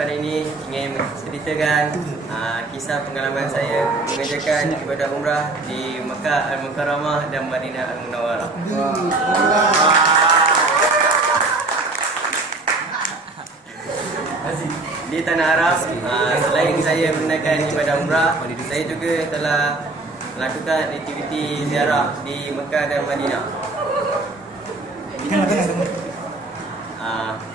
pada ini ingin menceritakan kisah pengalaman saya mengerjakan ibadah umrah di Mekah Al-Mukarramah dan Madinah Al-Munawwarah. Di Tanah Arab, selain saya menunaikan ibadah umrah, saya juga telah melakukan aktiviti ziarah di Mekah dan Madinah.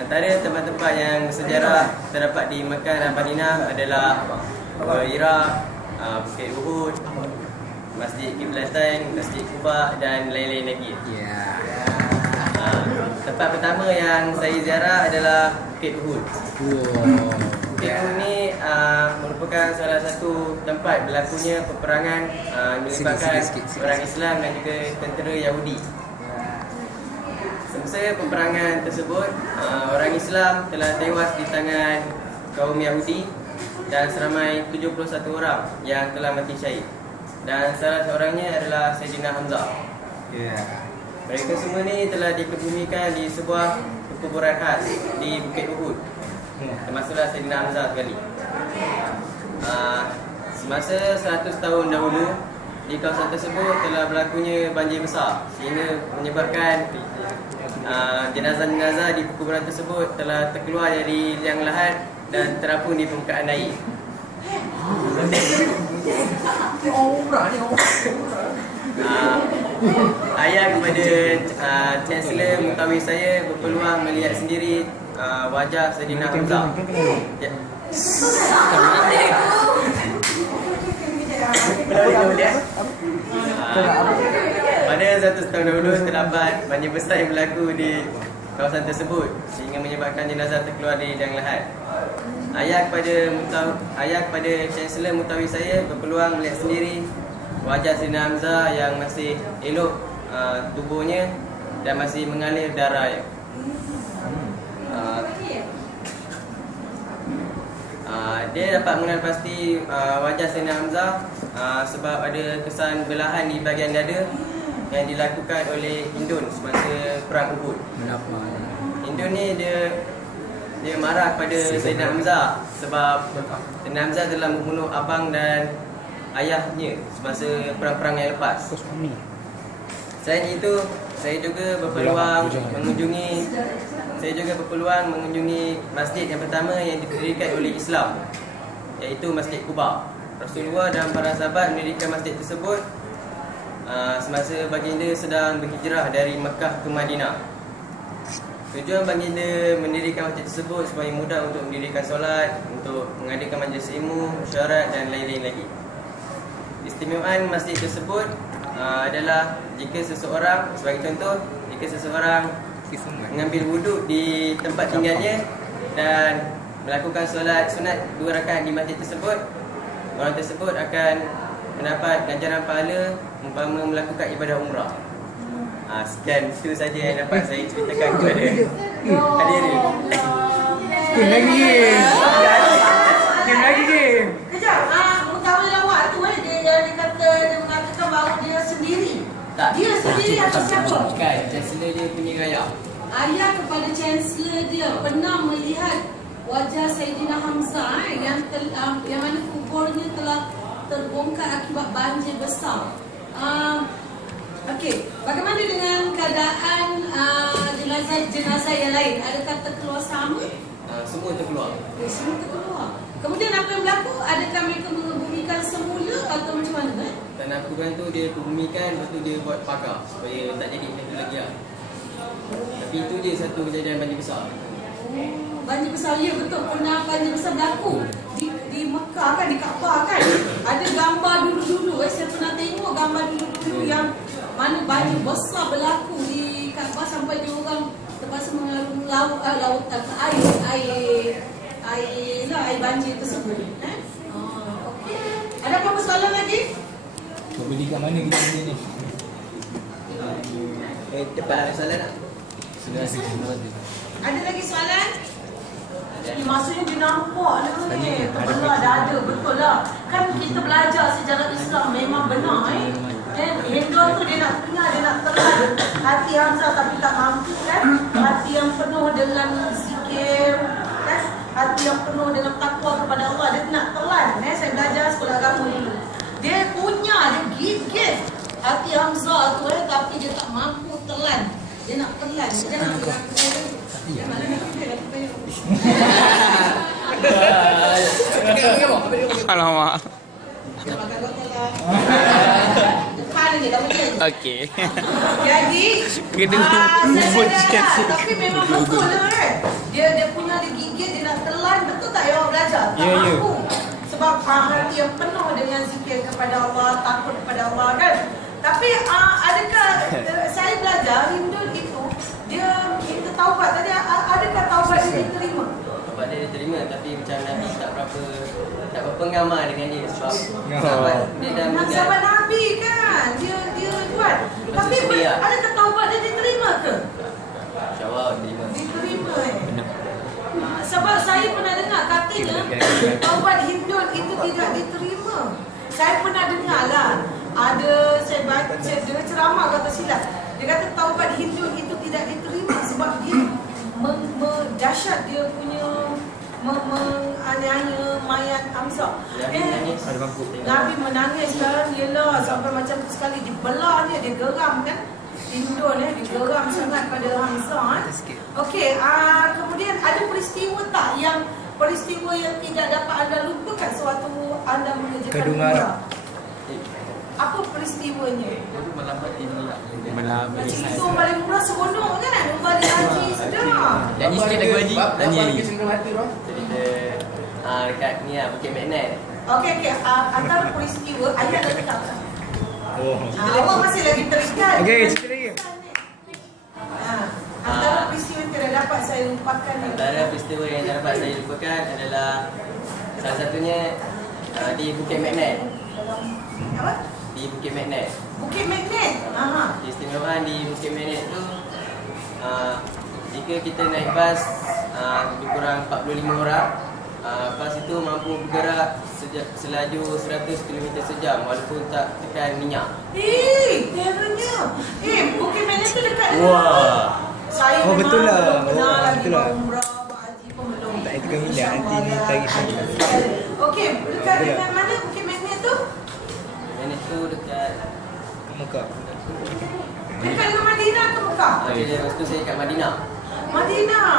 Antara tempat-tempat yang bersejarah terdapat di Mekah dan Madinah adalah Gua Hira, Bukit Uhud, Masjid Qiblatain, Masjid Quba dan lain-lain lagi. Tempat pertama yang saya ziarah adalah Bukit Uhud. Bukit Uhud ni merupakan salah satu tempat berlakunya peperangan melibatkan orang Islam dan juga tentera Yahudi. Semasa peperangan tersebut, orang Islam telah tewas di tangan kaum Yahudi dan seramai 71 orang yang telah mati syahid. Dan salah seorangnya adalah Sayyidina Hamzah. Mereka semua ni telah dikebumikan di sebuah perkuburan khas di Bukit Uhud. Termasuklah Sayyidina Hamzah sekali. Semasa 100 tahun dahulu, di kawasan tersebut telah berlakunya banjir besar sehingga menyebabkan jenazah-jenazah di perkuburan tersebut telah terkeluar dari liang lahat dan terapung di permukaan air. Ayah kepada Chancellor Mutawi saya berpeluang melihat sendiri wajah Sayyidina Hamzah. Pada 100 tahun dahulu terdapat banjir besar yang berlaku di kawasan tersebut sehingga menyebabkan jenazah terkeluar di liang lahat. Ayah kepada Chancellor Mutawi saya berpeluang melihat sendiri wajah Sayyidina Hamzah yang masih elok tubuhnya dan masih mengalir darah. Dia dapat mengenal pasti wajah Sayyidina Hamzah sebab ada kesan belahan di bahagian dada yang dilakukan oleh Hindun semasa perang Uhud. Hindun ni dia marah kepada Sayyidina Hamzah sebab Sayyidina Hamzah telah membunuh abang dan ayahnya semasa perang-perang yang lepas. Selain itu, saya juga berpeluang mengunjungi masjid yang pertama yang didirikan oleh Islam, iaitu Masjid Quba. Rasulullah dan para sahabat mendirikan masjid tersebut semasa baginda sedang berhijrah dari Mekah ke Madinah. Tujuan baginda mendirikan masjid tersebut supaya mudah untuk mendirikan solat, untuk mengadakan majlis ilmu, syarat dan lain-lain lagi. Istimewaan masjid tersebut adalah jika seseorang, sebagai contoh, jika seseorang mengambil wuduk di tempat tinggalnya dan melakukan solat sunat 2 rakaat di masjid tersebut, orang tersebut akan mendapat ganjaran pahala umpama melakukan ibadah umrah. Sekian itu saja yang dapat saya ceritakan kepada hadirin. Sikit lagi. Kejap, Mutawi lawak tu dia mengatakan bahawa dia sendiri. Tak. Dia sendiri atau siapa? Bukan, Chancellor dia punya ayah. Ayah kepada Chancellor dia pernah melihat wajah Sayyidina Hamzah yang mana kuburnya telah terbongkar akibat banjir besar. Okey, bagaimana dengan keadaan jenazah yang lain? Adakah terkeluar sama? Semua terkeluar. Semua terkeluar. Kemudian apa yang berlaku? Adakah mereka mengebumikan semula atau macam mana? Tanah kuburan tu dia kebumikan, lepas tu dia buat pagar supaya tak jadi macam tu lagi lah. Tapi itu je satu kejadian banjir besar. Banjir besar, ya betul. Pernah banjir besar berlaku di Mekah kan, di Kaabah kan. Ada gambar dulu-dulu. Saya pernah tengok gambar dulu-dulu yang mana banjir besar berlaku di Kaabah sampai dia orang terpaksa mengalami lautan air banjir tersebut. Okay. Ada apa-apa soalan lagi? Beli kat mana kita ni? Depan ada soalan tak? Sudah semua tu. Ada lagi soalan? Maksudnya dia nampak ni terbelah dada, betul lah. Kan kita belajar sejarah Islam memang benar Hindun tu dia nak dengar, dia nak terang hati Hamzah tapi tak mampu kan. Hati yang penuh dengan zikir kan, hati hati yang penuh dengan takwa kepada Allah. Dia nak telan. Saya belajar sekolah agama dulu. Dia gigit hati Hamzah tu tapi dia tak mampu telan. Dia nak telan. Dia nak mana nak Alamak. dia makan telan. Bukan dia tak macam. Okey. Jadi Kena tapi memang betul lah kan. Dia punya ada gigit, dia nak telan. Betul tak yang awak belajar? Tak Ya, ya. mampu. Sebab hati yang penuh dengan zikir kepada Allah, takut kepada Allah kan. Tapi adakah saya belajar Hindu itu dia minta taubat tadi, adakah taubat dia diterima? Taubat dia diterima, tapi macam Nabi tak berapa ngamar dengan dia sebab sahabat dia dah meninggal. Sahabat Nabi kan, dia buat. Tapi adakah taubat dia diterima ke? InsyaAllah diterima. Diterima sebab saya pernah dengar katanya taubat Hindun itu tidak diterima. Saya pernah dengar lah. Saya baca dia ceramah kata silap. Dia kata taubat Hindun itu tidak diterima sebab dia dahsyat dia punya menganiaya mayat Hamzah. Nabi menangis kan, yelah sampai macam tu sekali dibelah dia geram kan. Hindun dia geram sangat pada Hamzah. Okey, kemudian ada peristiwa tak yang tidak dapat anda lupakan sewaktu anda mengerjakan umrah? Apa peristiwanya? Itu paling murah seronok kan? Balik haji sedap. Nyanyi sikit lagu Haji. Nyanyi. Cerita dekat ni lah, Bukit Magnet. Okey, antara peristiwa ayat dah letak. Awak masih lagi terikat. Okey, cerita lagi. Antara peristiwa yang tidak dapat saya lupakan ni. Antara peristiwa yang tak dapat saya lupakan adalah salah satunya di Bukit Magnet. Apa? Di Bukit Magnet. Bukit Magnet. Keistimewaan di Bukit Magnet tu jika kita naik bas lebih kurang 45 orang, bas itu mampu bergerak selaju 100 km sejam walaupun tak tekan minyak. Teranya. Bukit Magnet tu dekat dengan Wah. saya Oh, betul lah. belum pernah lagi Betul lah. umrah, buat haji pun belum. Tak tekan minyak, nanti ni tarifan. Okey, dekat dengan mana Bukit Magnet tu? Magnet tu dekat Mekah. Dekat dengan Madinah ke Mekah? lepas tu saya kat Madinah. Madinah.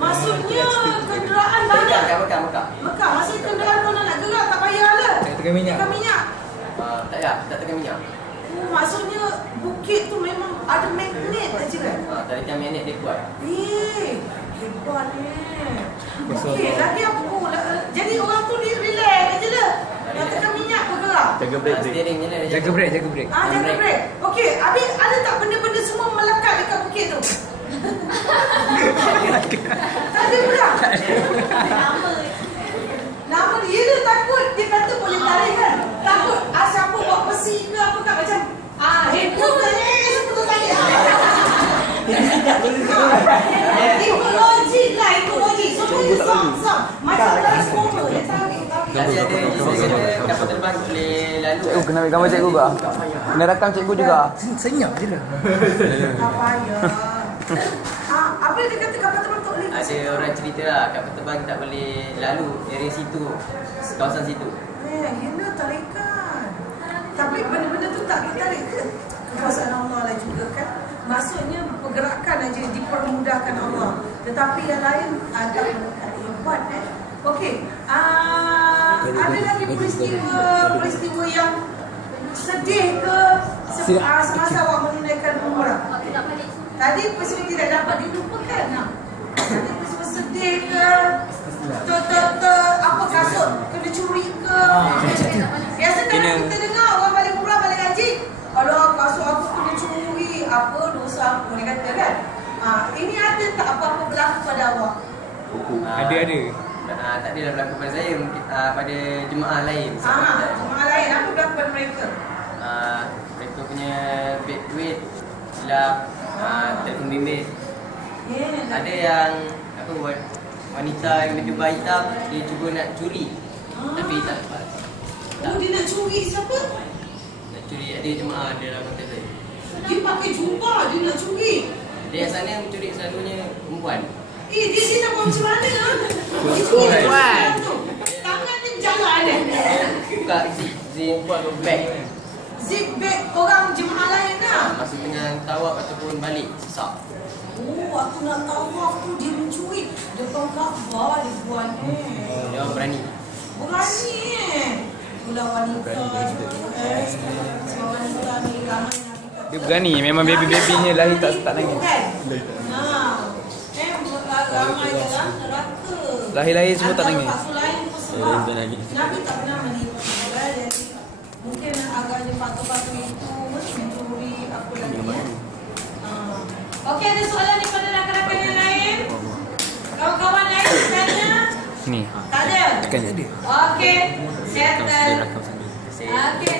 Maksudnya kenderaan Dekat banyak. Mekah. Mekah, maksudnya kenderaan kalau nak gerak tak payah lah. Tak tekan minyak. Tekan minyak. Tak payah, tak tekan minyak. Maksudnya bukit tu memang ada magnet aja kan? Tarikan magnet dia kuat. Hebat ni. Okey, lagi apa? Jadi orang tu dia relax aje lah. Tak tekan minyak bergerak. Jaga break. Steering je lah dia Jaga break, jaga break. Jaga break. Okey, habis ada tak benda-benda semua melekat dekat bukit tu? Tak ada pula. Nama dia takut. Dia kata boleh tarik kan. Takut siapa buat besi ke apa tak macam heboh kan. Betul tarik. Ekologi lah, ekologi. Semua dia sama. Macam transformer. Dia tarik. Tadi ada saya kata kapal terbang boleh lalu. Cikgu kena ambil gambar cikgu juga. Kena rakam cikgu juga. Senyap je lah. Tak payah. Apa dia kata kapal terbang tak boleh? Ada orang cerita lah kapal terbang tak boleh lalu area situ, kawasan situ. Ia tarikan. Tapi benda-benda tu tak ditarik ke? Kekuasaan Allah lah juga kan. Maksudnya pergerakan aja dipermudahkan Allah. Tetapi yang lain agak melekat. Hebat Okey. Ada lagi peristiwa yang sedih ke semasa awak menunaikan umrah? Tadi peristiwa tidak dapat dilupakan. Ada peristiwa sedih ke? Apa kasut kena curi ke? Biasa kan kita dengar orang balik umrah balik haji, kalau kasut aku kena curi, apa dosa aku dia kata kan. Ini ada tak apa-apa berlaku pada awak? Ada. Tak adalah berlaku pada saya, pada jemaah lain. Jemaah lain apa berlaku pada mereka? Mereka punya beg duit hilang, telefon bimbit. Ada yang wanita yang berjubah hitam, dia cuba nak curi tapi tak dapat. Dia nak curi siapa? Nak curi ada jemaah dalam hotel saya. Dia pakai jubah, dia nak curi. Dia yang sana mencuri selalunya perempuan. Dia nak buat macam mana? Tangan ni jalan. Buka zip bag. Zip bag orang jemaah lain lah. Masa tengah tawaf ataupun balik sesak. Oh, aku nak tawaf tu dia mencuri depan Kaabah dia buat ni. Dia orang berani. Berani Pula wanita semua wanita ni ramai yang Dia berani. Memang baby-babynya lahir tak nangis. kan? Ramai dalam neraka. Lahir-lahir semua tak Ada nangis. faktor lain pun sebab Nabi tak pernah menipu. Jadi mungkin agaknya faktor-faktor itu mencuri apa lagi ya. Okey, ada soalan daripada rakan-rakan yang lain? Kawan-kawan lain sebenarnya? Ni. Tak ada? Tekan je. Okey, settle. Terima kasih. Okey,